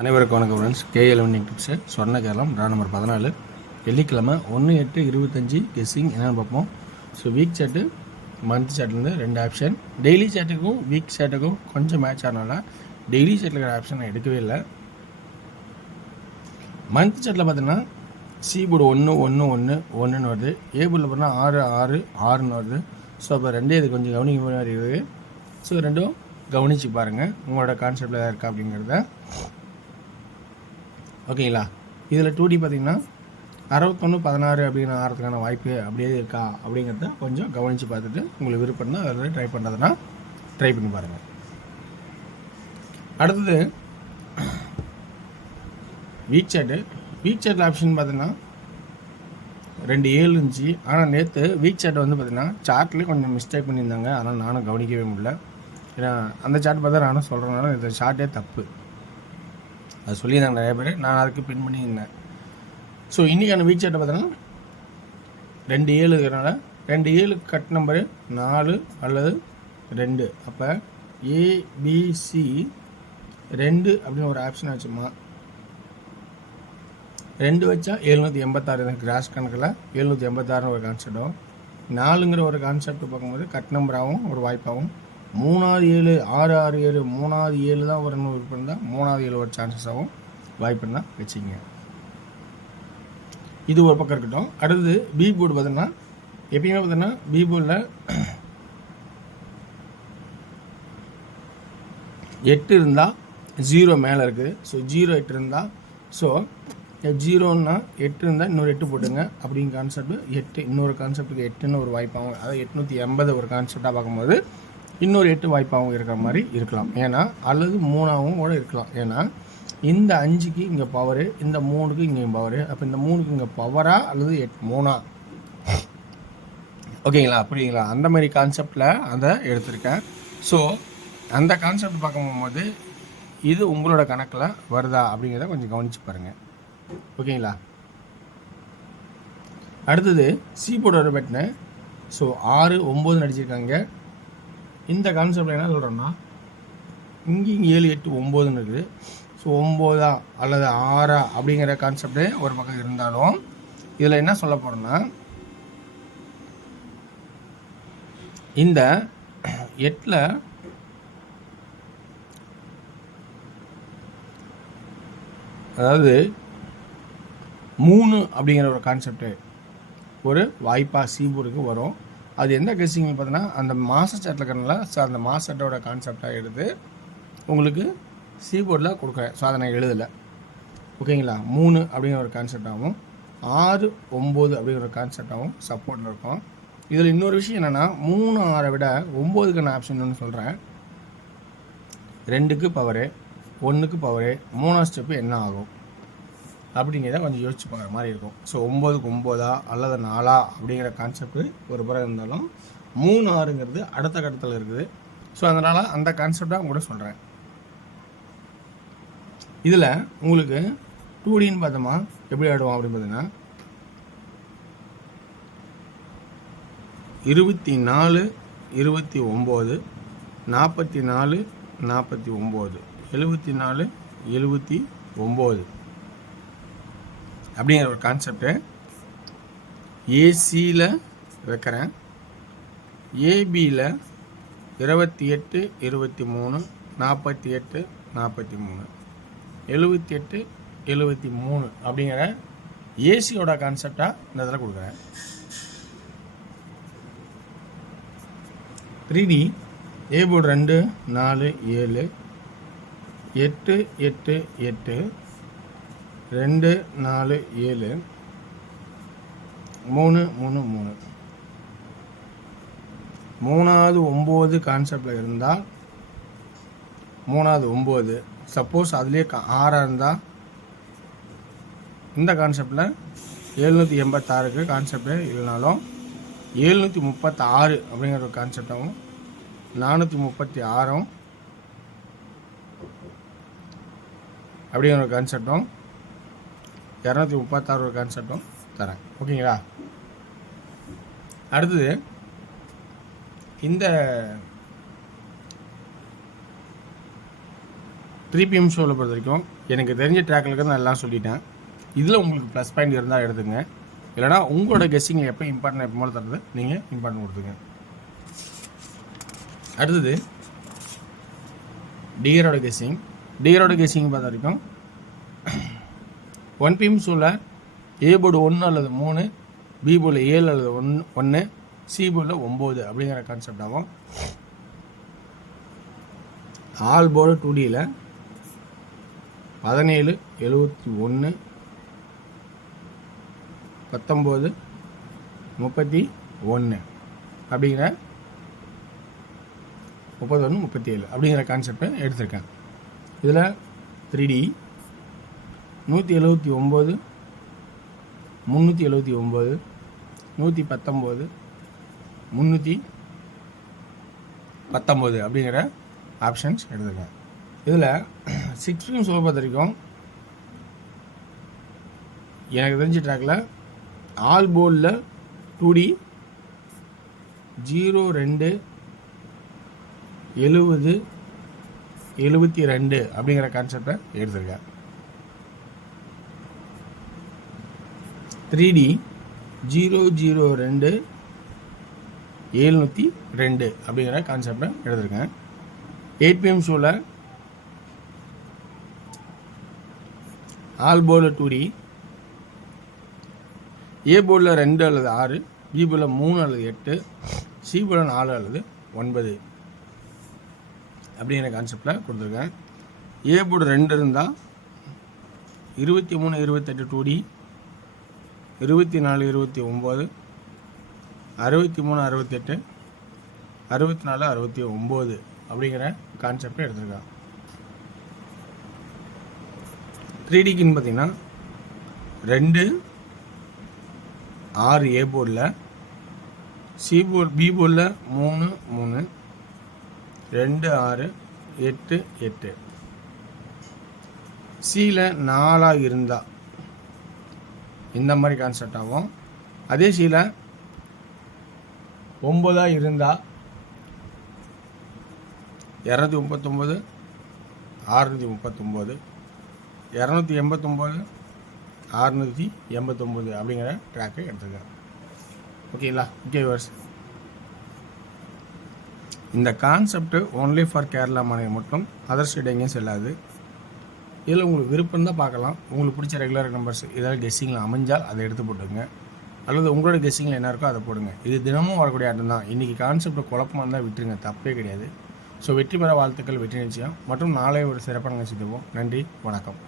அனைவருக்கும் வணக்கம் friends. KL winning tips சொன்ன கேரளம் ரா நம்பர் 14 வெள்ளிக்கிழமை 1/8/25 கெஸ்ஸிங் என்னென்னு பார்ப்போம். ஸோ வீக் சார்ட்டு மந்த் சார்ட்லேருந்து 2 ஆப்ஷன், டெய்லி சார்ட்டுக்கும் வீக் சார்ட்டுக்கும் கொஞ்சம் மேட்ச் ஆனால டெய்லி சார்ட்டில் இருக்கிற ஆப்ஷன் நான் எடுக்கவே இல்லை. மந்த் சார்ட்டில் பார்த்தீங்கன்னா சி போர்டு 1 1 1 1ன்னு வருது, ஏ போர்டில் பார்த்தீங்கன்னா 6 6 6ன்னு வருது. ஸோ அப்போ ரெண்டே இது கொஞ்சம் கவனிக்க மாதிரி இருக்குது. ஸோ ரெண்டும் கவனித்து பாருங்கள் உங்களோட கான்செப்டில் எதாவது இருக்கா அப்படிங்கிறத. ஓகேங்களா. இதில் 2D பார்த்திங்கன்னா 61 16 அப்படின்னு ஆகிறதுக்கான வாய்ப்பு அப்படியே இருக்கா அப்படிங்கிறத கொஞ்சம் கவனித்து பார்த்துட்டு உங்களுக்கு விருப்பம்னா அதில் ட்ரை பண்ணுறதுனா ட்ரை பண்ணி பாருங்கள். அடுத்தது வீக் சார்ட் ஆப்ஷன் பார்த்தீங்கன்னா 2 7 இருந்துச்சு. ஆனால் நேற்று வீக் சார்ட் வந்து பார்த்திங்கன்னா சார்ட்லேயே கொஞ்சம் மிஸ்டேக் பண்ணியிருந்தாங்க. அதனால் நானும் கவனிக்கவே முடியல. ஏன்னா அந்த சார்ட் பார்த்தா நானும் சொல்கிறதுனால இந்த சார்ட்டே தப்பு அது சொல்லியிருந்தாங்க நிறைய பேர், நான் அதுக்கு பின் பண்ணியிருந்தேன். ஸோ இன்றைக்கான வீக் சார்ட்டை பார்த்தோன்னா 2 7 இருக்கிறனால 2 7 கட் நம்பரு 4 அல்லது 2. அப்போ ஏபிசி 2 அப்படின்னு ஒரு ஆப்ஷன் வச்சுமா 2 வச்சா 786 கிராஸ் கணக்கில் 786 ஒரு கான்செப்டும், 4ங்கிற ஒரு கான்செப்ட் பார்க்கும்போது கட் நம்பராகவும் ஒரு வாய்ப்பாகவும், 3வது 7 6 6 7 3வது 7 தான் ஒரு விருப்பம் இருந்தால் 3வது 7 ஒரு சான்சஸாகவும் வாய்ப்பு இருந்தால் வச்சுக்கங்க. இது ஒரு பக்கம் இருக்கட்டும். அடுத்தது பி போர்டு பார்த்தோன்னா எப்பயுமே பார்த்தோன்னா பி போர்டில் 8 இருந்தால் 0 மேலே இருக்குது. ஸோ 0 8 இருந்தால், ஸோ 0ன்னா 8 இருந்தால் இன்னொரு 8 போட்டுங்க அப்படிங்கிற கான்செப்ட். 8 இன்னொரு கான்செப்ட்டுக்கு 8ன்னு ஒரு வாய்ப்பாகும், அதாவது 880 ஒரு கான்செப்டாக பார்க்கும்போது இன்னொரு 8 வாய்ப்பாகவும் இருக்கிற மாதிரி இருக்கலாம். ஏன்னா அல்லது 3ஆகவும் கூட இருக்கலாம். ஏன்னா இந்த 5க்கு இங்கே பவரு, இந்த 3க்கு இங்கே பவரு. அப்போ இந்த 3க்கு இங்கே பவரா அல்லது 3ஆ, ஓகேங்களா அப்படிங்களா, அந்த மாதிரி கான்செப்டில் அதை எடுத்திருக்கேன். ஸோ அந்த கான்செப்ட் பார்க்கும்போது இது உங்களோட கணக்கில் வருதா அப்படிங்கிறத கொஞ்சம் கவனித்து பாருங்கள். ஓகேங்களா. அடுத்தது சி போர்டு ஒரு பெட்னு. ஸோ 6 9 அடிச்சிருக்காங்க. இந்த கான்செப்டில் என்ன சொல்கிறோன்னா இங்கேயும் 7 8 9ன்னு இருக்குது. ஸோ 9ஆ அல்லது 6ஆ அப்படிங்கிற கான்செப்டு ஒரு பக்கம் இருந்தாலும் இதில் என்ன சொல்ல போகிறோன்னா இந்த 8ல் அதாவது 3 அப்படிங்கிற ஒரு கான்செப்டு ஒரு வாய்ப்பாக சி போர்டுக்கு வரும். அது எந்த கெஸ்ஸிங் பார்த்தீங்கன்னா அந்த மாஸ்டர் சார்ட்டில் இருக்கிறனால, ஸோ அந்த மாஸ்டர் சார்ட்டோட கான்செப்டாக எடுத்து உங்களுக்கு சி போர்டில் கொடுக்குறேன். ஸோ அதை நான் எழுதலை. ஓகேங்களா. 3 அப்படிங்கிற ஒரு கான்செப்டாகவும் 6 9 அப்படிங்கிற ஒரு கான்செப்டாகவும் சப்போர்ட்டில் இருக்கும். இதில் இன்னொரு விஷயம் என்னென்னா 3 6 விட 9க்கான ஆப்ஷன் ஒன்று சொல்கிறேன். 2க்கு பவரு, 1க்கு பவரு, 3ஆவது ஸ்டெப்பு என்ன ஆகும் அப்படிங்கிறத கொஞ்சம் யோசிச்சு பார்க்குற மாதிரி இருக்கும். ஸோ 9க்கு 9ஆ அல்லது 4ஆ அப்படிங்கிற கான்செப்ட் ஒரு புறம் இருந்தாலும் 3 6ங்கிறது அடுத்த கட்டத்தில் இருக்குது. ஸோ அதனால் அந்த கான்செப்டாக கூட சொல்கிறேன். இதில் உங்களுக்கு 2Dன்னு பார்த்தோமா எப்படி ஆடுவோம் அப்படின்னு பார்த்தீங்கன்னா 24 29 44 49 74 79 அப்படிங்கிற ஒரு கான்செப்டு ஏசியில் வைக்கிறேன். ஏபியில் 28 23 48 43 78 73 அப்படிங்கிற ஏசியோட கான்செப்டாக இந்த இதில் கொடுக்குறேன். 3D ஏ போர்டு 2 4 7 8 8 8 2 4 7 3 3 3 3வது 9 கான்செப்டில் இருந்தால் 3வது 9 சப்போஸ் அதுலேயே 6ஆக இருந்தால் இந்த கான்செப்டில் 786க்கு கான்செப்டு இல்லைனாலும் 736 அப்படிங்கிற ஒரு கான்செப்டாகவும் 436 அப்படிங்கிற ஒரு கான்செப்டும் 236 ஒரு கான்செப்டும் தரேன். ஓகேங்களா. அடுத்தது இந்த 3PM ஷோவில் பொறுத்த வரைக்கும் எனக்கு தெரிஞ்ச ட்ராக்களுக்கு நான் எல்லாம் சொல்லிட்டேன். இதில் உங்களுக்கு ப்ளஸ் பாயிண்ட் இருந்தால் எடுத்துங்க, இல்லைனா உங்களோட கெஸ்ஸிங் எப்போ இம்பார்ட்டன் எப்போ மேலே தருது நீங்கள் இம்பார்ட்டன் கொடுத்துங்க. அடுத்தது டியரோட கெஸ்ஸிங். டியரோட கெஸ்ஸிங் பார்த்த வரைக்கும் 1PM ஷோவில் ஏ போர்டு 1 அல்லது 3, பி போர்டில் 7 அல்லது 1, சி போர்டில் 9 அப்படிங்கிற கான்செப்ட் ஆகும். ஆல் போர்டு 2Dயில் 17, 71, 19, 31 அப்படிங்கிற 31, 37 அப்படிங்கிற கான்செப்டை எடுத்திருக்கேன். இதில் 3D 179, 379, 119, 319 அப்படிங்கிற ஆப்ஷன்ஸ் எடுத்துருக்கேன். இதில் 6PM ஷோ பொறுத்த வரைக்கும் எனக்கு தெரிஞ்ச ட்ராக்கில் ஆல் போர்டில் 2D 02, 70, 72 அப்படிங்கிற கான்செப்டை எடுத்திருக்கேன். 3D 002, 702 அப்படிங்கிற கான்செப்டை எடுத்திருக்கேன். 8PM ஷோவில் ஆல் போர்டில் 2D, ஏ போர்டில் 2 அல்லது 6, பி போர்டில் 3 அல்லது 8, சி போர்டில் 4 அல்லது 9 அப்படிங்கிற கான்செப்டில் கொடுத்துருக்கேன். ஏ போர்டு 2 இருந்தால் 23, 28 2D, 24, 29, 63, 68, 64, 69 அப்படிங்கிற கான்செப்டை எடுத்துருக்கான். 3Dக்குன்னு பார்த்தீங்கன்னா 2, 6 ஏ போர்டில், சி போர்டு பி போர்டில் 3, 3, 2, 6, 8, 8, சியில் 4 இருந்தால் இந்த மாதிரி கான்செப்ட் ஆகும். அதே சியில் 9 இருந்தால் 239, 639, 289, 689 அப்படிங்கிற ட்ராக்கை எடுத்துக்கேன். ஓகேங்களா? ஓகே வர்ஸ், இந்த கான்செப்ட் ஒன்லி ஃபார் கேரளா மாநிலம் மட்டும், அதர் ஸ்டேட் எங்கேயும் செல்லாது. இதில் உங்களுக்கு விருப்பம் தான் பார்க்கலாம். உங்களுக்கு பிடிச்ச ரெகுலர் நம்பர்ஸ் ஏதாவது கெஸ்ஸிங்கில் அமைஞ்சால் அதை எடுத்து போட்டுங்க, அல்லது உங்களோட கெஸ்ஸிங்கில் என்ன இருக்கோ அதை போடுங்க. இது தினமும் வரக்கூடிய ஆட்டம் தான். இன்றைக்கி கான்செப்ட் குழப்பமாக இருந்தால் விட்டுருங்க, தப்பே கிடையாது. ஸோ வெற்றி பெற வாழ்த்துக்கள், வெற்றி நிச்சயம். மற்றும் நாளை ஒரு சிறப்பான நிகழ்ச்சி. நன்றி, வணக்கம்.